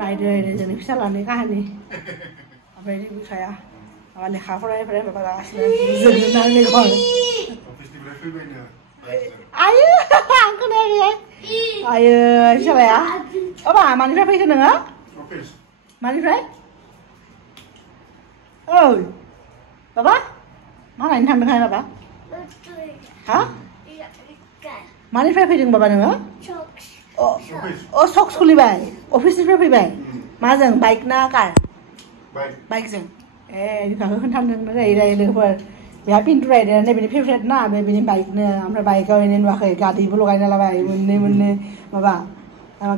नायदो जोंनि फिसालानि काहानि ओमफ्राय बिखाया माबा लेखा फरायनायफोरा माबा जागासिनो जोगोनार मैगं अफिसनिफ्राय फैबायनो आयो आं खोनायाखै आयो फिसालाया अबा मानिफ्राय फैखो नोङो अफिस मानिफ्राय ओइ बाबा मा नायनो थांदोंहाय बाबा हा मानिफ्राय फैदों बाबा नोङो अ सक्स खुलिबाय अफिसनिफ्राय फैबाय माजों बाइक ना कार बाइकजों ए बिखाखौ खोन्थादों रायै लोगोफोर बेहा पिन्टु रायदो बेनि फेभरेट ना बेनि बाइकनो ओमफ्राय बाइकआव एने नुवाखै गादैबो लगायना लाबाय मोननै माबा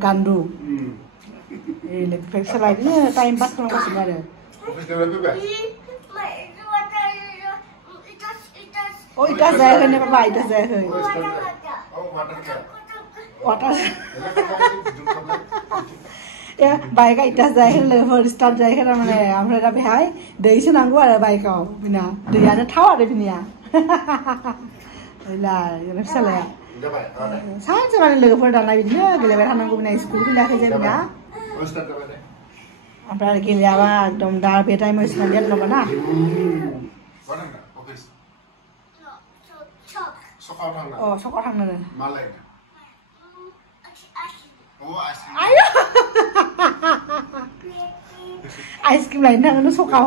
गान्दु फिसाला बिदिनो टाइम पास खालामगासिनो आरो अ इटा जायाखै ने बाबा इटा जायाखै वाटार बाइकआ इटा जायाखै लोगोफोर स्टार्ट जायाखै थारमाने ओमफ्राय दा बेहाय दै सोनांगौ आरो बाइकआव बिना दैयानो थाव आरो बिनिया फिसालाया सानसे माने लोगोफोर दाना बिदिनो गेलेबाय थानांगौ बिना स्कुल खुलियाखै जे बिना ओमफ्राय आरो गेलेयाबा एकदम दा बे टाइमाव स्कुल गेट नङा ना सकाव थांनो आइसक्रिम लायनो थाङो सकाव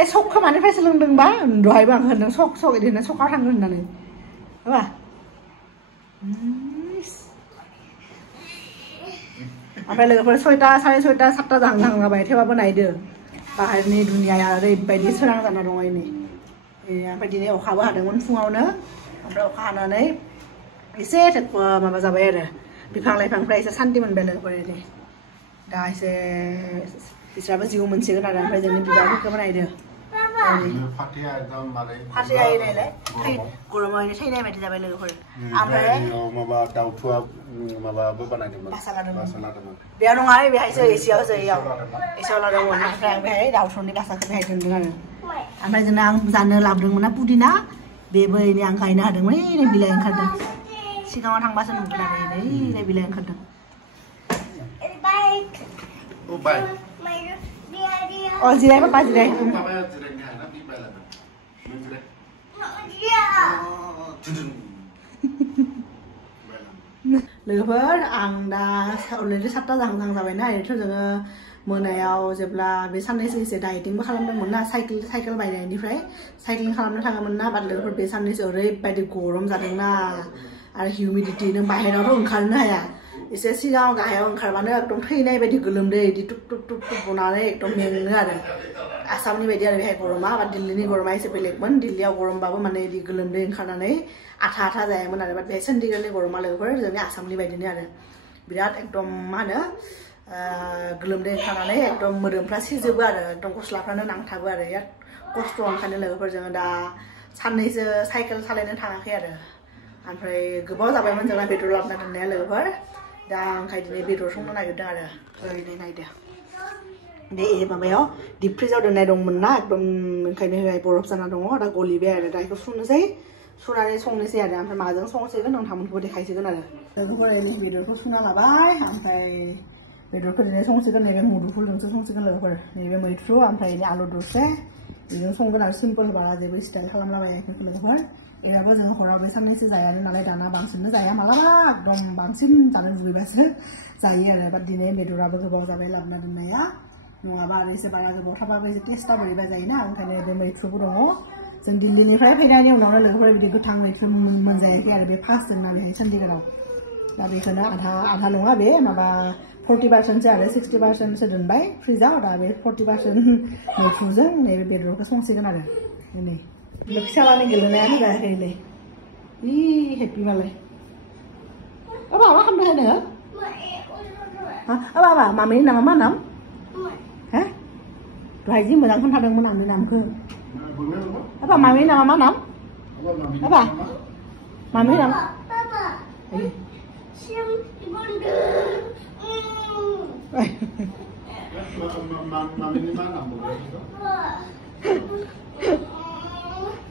ए सकखौ मानिफ्राय सोलोंदोंबा दहायबो आं होनदों सक बिदिनो सकाव थाङो होननानै होबा ओमफ्राय लोगोफोर 6टा 6:30 7टा जाहां जाबाय थेवबाबो नायदो बाहेरनि दुनियाया ओरैबायदि सोरां जाना दङ नै ओमफ्राय दिनै अखाबो हादोंमोन फुङावनो ओमफ्राय अखा हानानै एसे माबा जाबाय आरो बिफां लाइफांफ्रा एसे सान्ति मोनबाय लोगोफोर नै दा एसे बिस्राबो जिउ मोनसिगोन आरो ओमफ्राय जोंनि बिबारफोरखौबो नायदो फाथैया नायलाय गरमाव थैनाय बायदि जाबाय लोगोफोर ओमफ्राय माबा दाउथुआ माबाबो बानायदोंमोन बासा लादोंमोन बेयाव नङा बेहायसो एसेयावसो एसेयाव लादोंमोन ओमफ्राय आं बेहाय दाउथुनि बासाखौ बेहाय दोनदों आरो ओमफ्राय जोंना आं जानो लाबोदोंमोन ना पुदिना बेबो आं गायनो हादोंमोन नै बिलाइ ओंखारदों सिगाङाव थांबासो नुगोन आरो नै बिलाइ ओंखारदों अ जिराय बाबा जिराय लोगोफोर आं दा अलरेडि 7टा जाहां जाबायना ओरैथ' जोङो मोनायाव जेब्ला बे साननैसो एसे डाइटिंबो खालामदोंमोन ना साइकेल बायनायनिफ्राय साइक्लिं खालामनो थाङोमोन ना बाट लोगोफोर बे साननैसो ओरैबायदि गरम जादोंना आरो हिउमिडिटि नों बाहेरावथ' ओंखारनो हाया एसे सिगाङाव गाहायाव ओंखारबानो एकदम थैनाय बायदि गोलोमदै बिदि टुप टुप टुप टुप गनानै एकदम मेङो आरो आसामनि बायदि आरो बेहाय गरमा बा दिल्लीनि गरमा एसे बेलेगमोन दिल्लीयाव गरमबाबो माने बिदि गोलोमदै ओंखारनानै आथा जायोमोन आरो बाट बेहाय चन्डीगढ़नि गरमा लोगोफोर जोंनि आसामनि बायदिनो आरो बिराद एकदम मा होनो गोलोमदै ओंखारनानै एकदम मोदोमफ्रा सिजोबो आरो एकदम गस्लाफ्रानो नांथाबो आरो बिराद खस्थ' ओंखायनो लोगोफोर जोङो दा साननैसो साइकेल सालायनो थाङाखै आरो ओमफ्राय गोबाव जाबायमोन जोंना बेदर लाबोना दोननाया लोगोफोर दा ओंखायनो दिनै बेदर संनो नागिरदों आरो ओरैनो नायदो बे माबायाव डिप फ्रिजाव दोननाय दंमोन ना एकदम ओंखायनो बरफ जाना दङ दा गलिबाय आरो दा बेखौ सुनोसै सुनानै संनोसै आरो ओमफ्राय माजों संसिगोन नोंथांमोनखौबो देखायसिगोन आरो लोगोफोर बेदरखौ सुना लाबाय ओमफ्राय बेदरखौ दिनै संसिगोन नैबे मुदुफुलजोंसो संसिगोन लोगोफोर नैबे मैथ्रु ओमफ्राय आलु दरसे बेजों संगोन आरो सिम्पोल बारा जेबो स्टाइल खालामलाबायाखै लोगोफोर एराबो जोङो हराव बे साननैसो जायानो नालाय दाना बांसिननो जाया मालाबा एकदम बांसिन जानो लुबैबासो जायो आरो बाट दिनै बेदराबो गोबाव जाबाय लाबोना दोननाया नङाबा आरो एसे बारा गोबाव थाबाबो एसे टेस्टआ बोरैबा जायोना ओंखायनो बे मैथ्रुबो दङ जों दिल्लीनिफ्राय फैनायनि उनावनो लोगोफोर बिदि गोथां मैथ्रु मोनजायाखै आरो बे फार्स्ट जोंनानैहाय चन्डीगढ़आव दा बेखौनो आधा नङा बे माबा 40% आरो 60% दोनबाय फ्रिजाव दा बे 40% मैथ्रुजों नैबे बेदरखौ संसिगोन आरो नै फिसालानि गेलेनायानो जायाखैलै इ हेपि मालाय बाबा मा खालामदोंहाय नोङो बाबा मामिनि नामा मा नाम हे दहाय जि मोजां खोन्थादोंमोन आंनि नामखौ बाबा मामिनि नामा मा नाम बाबा मामिनि नाम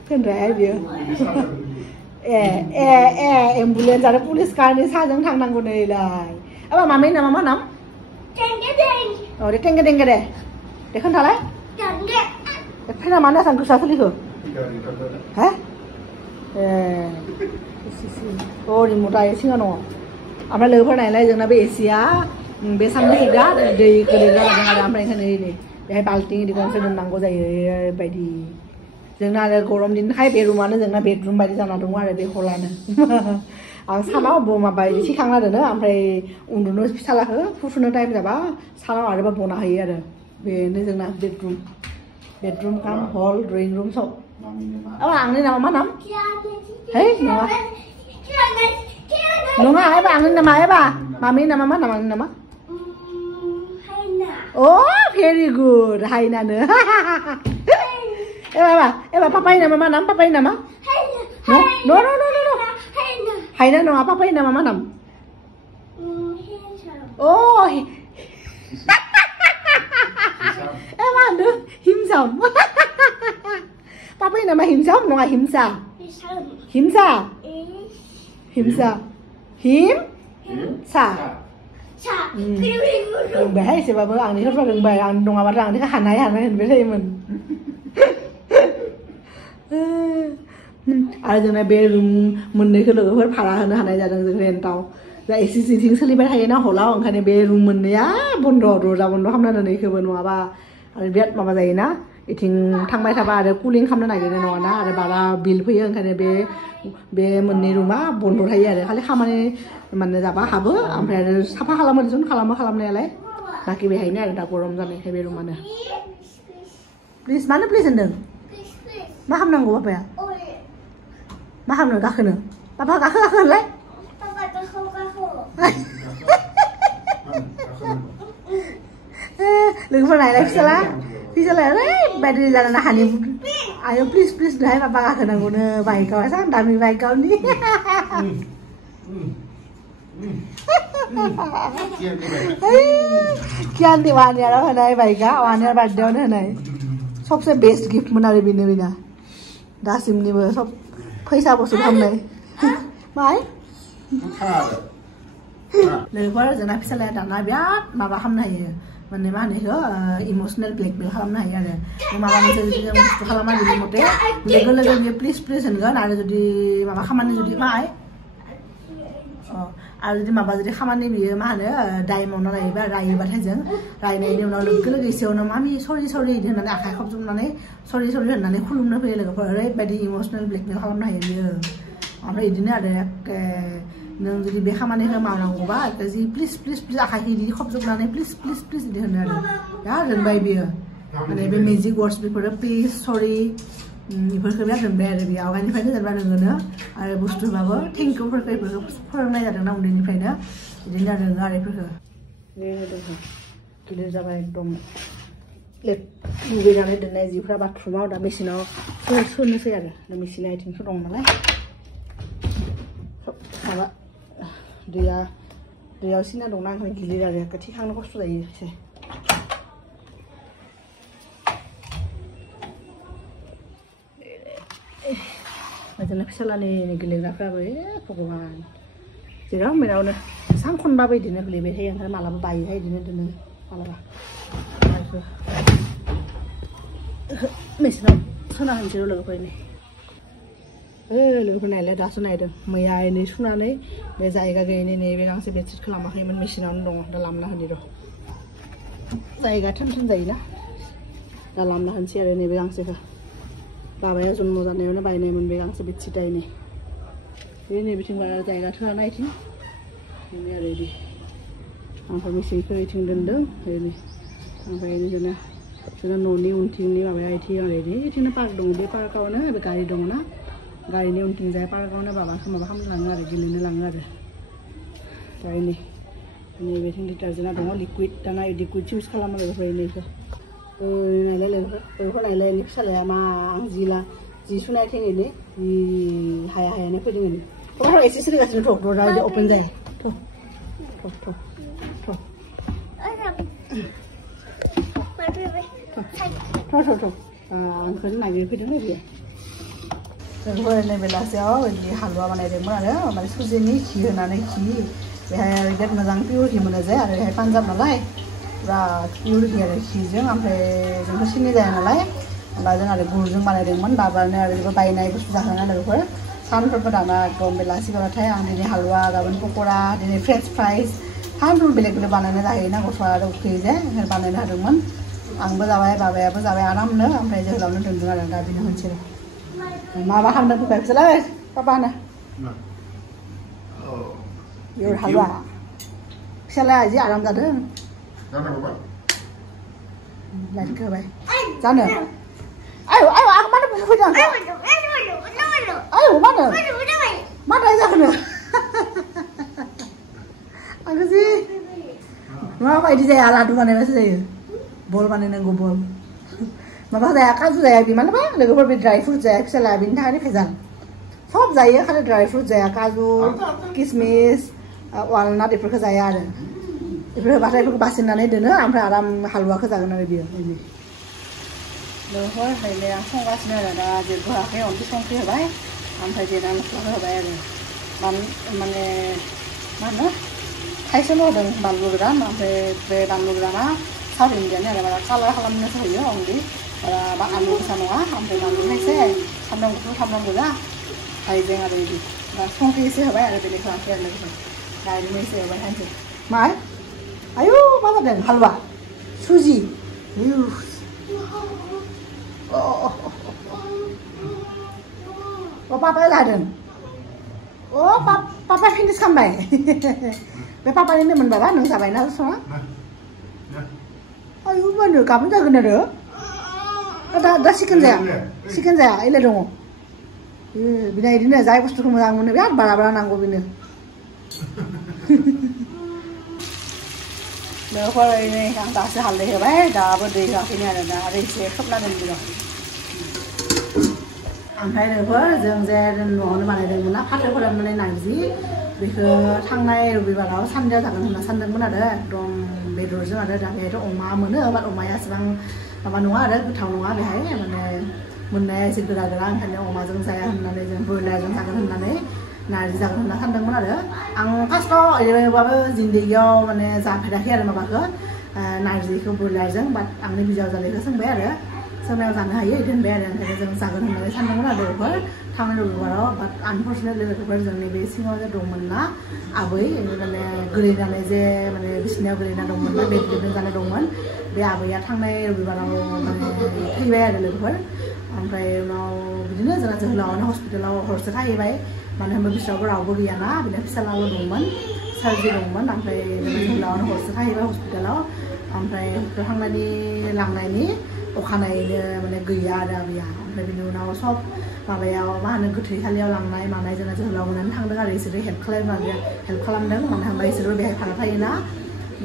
खोन्थाया बियो एम्बुलेन्स आरो पुलिस कारनि साजों थांनांगौ नैलाय Apa mami nama mana nam? Tengkedeng. Oh, dia tengkedeng ke deh. Dia kan salah? Tengkedeng. Tapi nama mana sang kusah sekali ke? Hah? Oh, di muda ya sih kan no. Apa lagi pernah nilai jangan be Asia, besan ni juga dari kerja jangan ada apa yang ni. Dia balting di konser dan nanggo saya badi. Jangan ada kolam din hai bedroom mana jangan bedroom badi jangan ada rumah ada be holan. Ang sana boma badi si kang ada na, ampai unduno salah ke, fusuno time jaba, sana ada bona hai ada. Be ni jangan bedroom kan hall drawing room so. Apa ang ni nama mana? Hei, nama? Nunga ai ba ang ni nama ai ba? Mami nama mana nama? Oh, very good. Haina ne. Eba, papa nama mana? Papa nama? No. Haina no, papa nama mana? Oh. Eba ne, himsam. Papa nama himsam, no himsa. Himsa. Đừng bẻ hay bà bữa ăn thì rất đừng bẻ ăn đồng mà ăn thì hàn này hình với đây mình à giờ này bé mình đấy cái lửa vẫn phá ra hơn hàn này giờ đang dừng lên tàu vậy xí thính xử lý bên hay nó hổ lao ở cái này bé mình đấy á bồn đồ ra bồn đồ không nên là nàyคือbên ngoài ba biết mà vậy naอีทิ้งทางไปทางบ้านเดี๋ยวกู้เลี้ยงคำนั้นไหนกันนอนนะเดี๋ยวบ้านบิลเพื่อนกันเนี่ยเบมันในรูมาบนรถไทยเดี๋ยวเขาเรียกข้ามันจะบ้าหาเบออันเป็นสัพพะขลังมันจะขลังเนี่ยอะไรนักกีฬาไทยเนี่ยเดี๋ยวกูรำจันเลยให้เบรูมาเนี่ย please มาเนี่ย please หนึ่งมาทำนังกูป่ะมาทำหนึ่งก็คือหนึ่งป้าก็คือเลยหรือคนไหนเลยพี่จะเลยไปดูจานอาหารนี่ayo please dah apa kah nang guna baik kau sang dami baik kau ni kian di mana lah henai baik kah mana birthday ni henai सबसे best gift mana ada bina dah sim ni ber सब पैसा बसुल हम नहीं बायเลยเพราะเราจะนับพิเศษแต่นับยัดมาบ้าทำไหนมันในบ้านนี่ก็ emotional blackmail ทำไหนอะไรมาบ้านนี่จะทำมาดีหมดเลยเลยก็ please เห็นก็น่าจะดีมาบ้าทำมันจะดีไหมอาจจะมาบ้านจะทำมันนี่บีมาเนี่ยได้มองอะไรแบบไรแบบให้จังไรในเดี๋ยวเราลึกก็เลยเสียวนะมามี sorry เดี๋ยวนั้นอาใครขอบจุ่มนั่นนี่ sorry เดี๋ยวนั้นคุณลุงนั่นเพื่อนเลยก็เพราะอะไรแบบดี emotional blackmail ทำไหนเยอะอะไรอีกเนี่ยอะไรนึงจะดีเบคามันนี่คือมาหนังกูบ้าแต่จี please อาใครที่ดีขอบจุ่มนั่นนี่ please เดี๋ยวนั้นยาเรื่องใบเบี้ยอันนี้เป็น magic words เป็น please sorry นี่เพื่อนคือแบบเรื่องแบบเลยเอากันที่ไฟก็จะแบบเรื่องเนอะอะไรบุษบาบ่ทิ้งก็เพื่อนเพื่อนไม่ได้จากน้องเดินที่ไฟเนอะเดินจากเรื่องอะไรเพื่อนนี่ดูค่ะกิเลสจะไปตรงเล็บดูไปจากในเดินในจีพระบัตรฟอร์มเอาดามิชินเอาช่วยนี่เสียเลยดามิชินไอทิ้งตรงนั่นแหละเอาละเดี๋ยวสินะตรงนั้นเขากิเลสอะไรก็ที่ข้างนั้นก็สุดเลยใช่อาจารย์พิศลานี่กิเลสนะครับเว้ยพวกมันจีเราไม่เอาเนี่ยสร้างคนบ้าไปดิเนี่ยกิเลสไปให้ยังไงมาละใบให้ดิเนี่ยมาละอะไรคือไม่ใช่ส่วนนั้นจะรู้เลยก็ไปนี่เลยก็ไปไหนเลยด่าส่วนไหนเด้อไม่ยายนี่ส่วนนั้นเนี่ยเบจ่ายก็เกยนี่เบกังสิเบจิตขลังมาให้มันไม่ใช่นั่นดงดาลามนะฮันดีดูใจก็ท่านใจนะดาลามนะฮันเสียเลยนี่เบกังสิค่ะबाबाया जन्म जानायावनो बायनायमोन बे गांसे बेडशिटनि बेनो बिथिं बारा जायगा थोआ नायथिं बेनो आरो इदि आमफ्राय मेसेंखौ इथिं दोनदों ओरैनो ओमफ्राय जोंना न'नि उनथिंनि माबाया इथिं आरो इथिंनो पार्क दं बे पार्कआवनो बे गारि दङ ना गारिनि उनथिंजाय पार्कआवनो बाबाखौ माबा खालामनो लाङो आरो गेलेनो लाङो आरो ओमफ्राय नै बेथिं डिटारजेन्टआ दङ लिकुइड दाना लिकुइड इउज खालामो आरो ओमफ्राय नैखौ नायलाय नि फिसालाया मा आं जि सुनाय थेङो नि जि हाया फैदों नि खबर एसे सोलिगासिनो थ' दरजा अपेन जाया आंखौ नागिर फैदों बेयो जों फरायनाय बेलासियाव बिदि हालवा बानायदोंमोन आरो माने सुजिनि खि होनानै खि बेहाय बिराद मोजां पिउरिटि मोनो जे आरो बेहाय पान्जाब नालाय बिराद पिउरिटि आरो हिजों ओमफ्राय जोंथ' सिनि जाया नालाय होमबा जों आरो गुरजों बानायदोंमोन दाबानो आरो बेखौ बायनाय बुस्थु जाखाङा लोगोफोर सानफ्रोमबो दाना एकदम बेलासिबाथाय आं दिनै हालवा गाबोन पक'रा दिनै फ्रेन्स फ्राइज सानफ्रोमबो बेलेग बेलेग बानायनो जाहैयोना गथ'आ आरो उखैयो जे ओंखायनो बानायनो हादोंमोन आंबो जाबाय बाबायाबो जाबाय आरामनो ओमफ्राय जोहोलावनो दोनदों आरो दा बेनो होनसै माबा खालामदों बुंबाय बिसोरलाय पापानो Your halwa. Fisalah aja aram जादों. Jangan apa? Lanjut ke bay. Jangan. Ayo, aku mana boleh jangan. Ayo, mana? Mana jangan. Aku sih. Ngapa ini saya alat mana masih saya? Bol mana nenggu bol. Maka saya kan saya di mana bang? Lagu berbeda dry fruit saya fisalah bintang hari fisan. सब जायो खालि dry fruit जाया काजु किसमिस वालनाट बेफोरखौ जाया आरो बेफोर होबाथाय बेफोरखौ बासिनानै दोनो ओमफ्राय आराम हालवाखौ जागोन आरो बियो बिदि लोगोफोर ओमफ्राय आं संगासिनो आरो दा जेबो होआखै अन्थि संख्रि होबाय ओमफ्राय देनानै मस्लाखौ होबाय आरो माने मा होनो थाइसेल' होदों बानलु गोरान ओमफ्राय बे बानलु गोराना साउथ इण्डियानि आरो माबा कालार खालामनोसो होयो अनलि बा आलु गोसा नङा ओमफ्राय बानलु थाइसे सामब्राम गुफुर सामब्राम गोजा हाइजें आरो बिदि दा संख्रि एसे होबाय आरो बेलेग होआखै आरो लोगोफोर दाइरेक्टनो एसे होबाय हानसै मा आयु मा जादों हालवा सुजि पापाया जादों पापा फिनिस खालामबाय बे पापानिनो मोनबायबा नों जाबायना सङा आयु मानो गाबोन जागोन आरो दा चिकेन जाया एलाय दङ बिना इदिनो जाय बुस्थुखौ मोजां मोनो बिराद बारा बारा नांगौ बिनो लोगोफोर आं दासो हालदै होबाय दाबो दै होआखैनो आरो दा आरो एसे खोबना दोनदों ओमफ्राय लोगोफोर जों जे न'आवनो बानायदोंमोन ना फाथो फोराननानै नारजि बेखौ थांनाय रबिबाराव सानदेआव जागोन होनना सानदोंमोन आरो एकदम बेदरजों आरो दा बेहायथ' अमा मोनो बाट अमाया एसेबां माबा नङा आरो गोथाव नङा बेहाय माने मोननाया एसे गोरा गोरा ओंखायनो अमाजों जाया होननानै जों ब्रयलारजों जागोन होननानै नारजि जागोन होनना सानदोंमोन आरो आं फार्स्टआव ओरैनोबाबो जिन्दगियाव माने जाफेराखै आरो माबाखौ नारजिखौ ब्रयलारजों बाट आंनि बिजावजालिखौ सोंबाय आरो सोंनायाव जानो हायो दोनबाय आरो ओंखायनो जों जागोन होननानै सानदोंमोन आरो लोगोफोर थांनाय रबिबाराव बाट आनफर्चुनेटलि लोगोफोर जोंनि बे सिङाव जे दंमोन ना आबै माने गोलैनानै जे माने बिसिनायाव गोलैना दंमोन ना बेदजों जानाय दंमोन बे आबैया थांनाय रबिबाराव माने थैबाय आरो लोगोफोर ओमफ्राय उनाव बिदिनो जोंना जोहोलावनो हस्पिटालाव हरसे थाहैबाय मानो होनबा बिसोरावबो रावबो गैयाना बिना फिसालाल' दंमोन सार्जारि दंमोन ओमफ्राय जोहोलावनो हरसे थाहैबाय हस्पिटालाव ओमफ्राय थांनायनि लांनायनि अखानायैनो माने गैया आरो आबैया ओमफ्राय बिनि उनाव सब माबायाव मा होनो गोथैसालियाव लांनाय मानाय जोंना जोहोलाव मोननानै थांदों आरो बिसोरो हेल्प खालामदों मानो होनबा बिसोरबो बेहाय भारा थायोना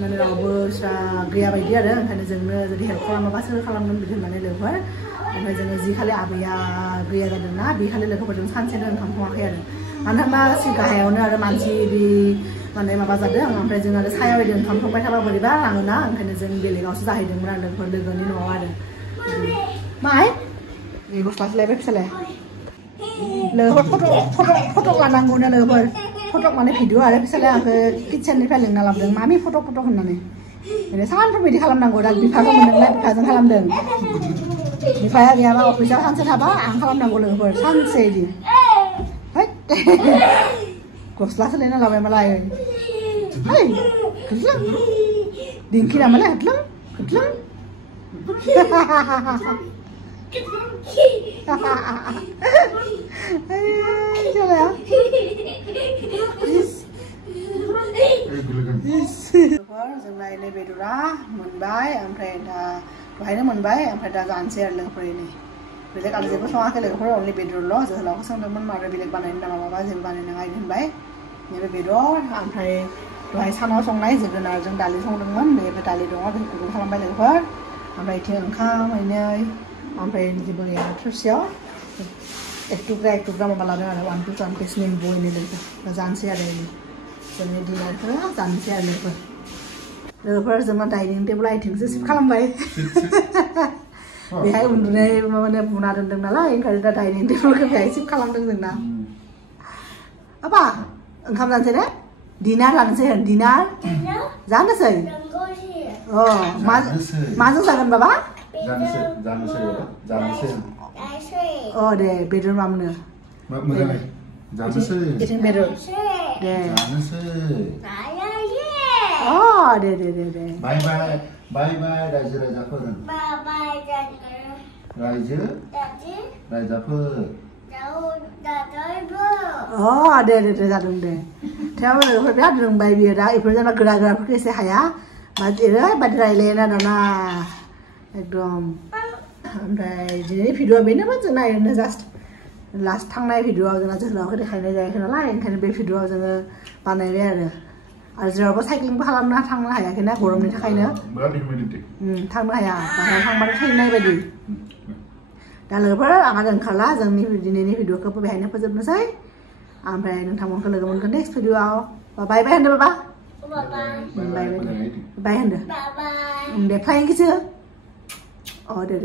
माने रावबो बिस्रा गैया बायदि आरो ओंखायनो जोंनो जुदि हेल्प खालामोबा सोर खालामगोन बिदि होननानै लोगोफोर ओमफ्राय जोङो जि खालि आबैया गैया जादोंना बे खालि लोगोफोरजों सानसेनो ओंखाम सङाखै आरो मानो होनबा गाहायावनो आरो मानसि बि माने माबा जादों ओमफ्राय जों आरो सायाव बिदि ओंखाम संबाय थाबा बोरैबा लाङोना ओंखायनो जों बेलेगावसो जाहैदोंमोन आरो लोगोफोर लोगोनि न'आव आरो माय बे गस्ला सोलायबाय फिसालाय लोगोफोर फटक लानांगौनो लोगोफोर फटक माने भिडिअ आरो फिसालाय आंखौ किटचेननिफ्राय लिंना लाबोदों मामि फटक होननानै माने सानफ्रोमबो बिदि खालामनांगौ दा बिफाखौ मोनदोंलाय बिफाजों खालामदों बिफाया गैयाबा अफिसाव सानसे थाबा आं खालामनांगौ लोगोफोर सानसे बिदि गस्ला सोलायना लाबाय मालाय ओइ होदलां दिंखि नामालाय होदलां जोंना नै बेदरा मोनबाय ओमफ्राय दा दहायनो मोनबाय ओमफ्राय दा जानोसै आरो लोगोफोर नै बेलेग आरो जेबो सङाखै लोगोफोर अनलि बेदरल' जोहोलावखौ सोंदोंमोन आरो बेलेग बानायनो नामा माबा जेबो बानायनाङा बिदि होनबाय नैबे बेदर ओमफ्राय दहाय सानाव संनाय जोगोनारजों दालि संदोंमोन बेनिफ्राय दालि दङ बेखौ गुदुं खालामबाय लोगोफोर ओमफ्राय इथिं ओंखाम हैनै ओमफ्राय जेबो गैया थोरसियाव एक टुक्रा माबा लादों आरो 1 पिस निम्बु हैनै लोगोफोर जानोसै आरो जोंनि डिनारखौ जानोसै आरो लोगोफोर जोंना डाइनिं टेबोल आइथिंसो सिफ्ट खालामबाय बेहाय उन्दुनाय माने बुना दोनदों नालाय ओंखायनो दा डाइनिं टेबोलखौ बेहाय सिफ्ट खालामदों जोंना आबा ओंखाम जानोसै दे Dinar लानोसै होन dinar जानोसै माजों जागोन बाबा दे बेदर मा मोनो मोजाङै जानोसै eating better दे जानोसै दे बाय बाय रायजो राजाफोर रायजो राजाफोर दे जादों दे थेवबो लोगोफोर बिराद रोंबाय बियो दा इफोर जेनेबा गोरा-गोराफोरखौ एसे हाया ओरैबायदि रायलायोना दाना एकदम ओमफ्राय दिनैनि भिडिअ'आ बेनोमोन जोंना ओरैनो जास्ट लास्ट थांनाय भिडिअ'आव जोंना जोहोलावखौ देखायनाय जायाखै नालाय ओंखायनो बे भिडिअ'आव जोङो बानायबाय आरो जेरावबो साइक्लिंबो खालामना थांनो हायाखैना गरमनि थाखायनो थांनो हाया बाहेरायाव थांबानो थैनाय बायदि दा लोगोफोर आंहा ओंखारला जोंनि दिनैनि भिडिअ'खौ बेहायनो फोजोबनोसै ओमफ्राय नोंथांमोनखौ लोगो मोनगोन नेक्स्ट भिडिअ'आव बाय होनदो बाबा बाय होनदो दे फ्लाइं किस दे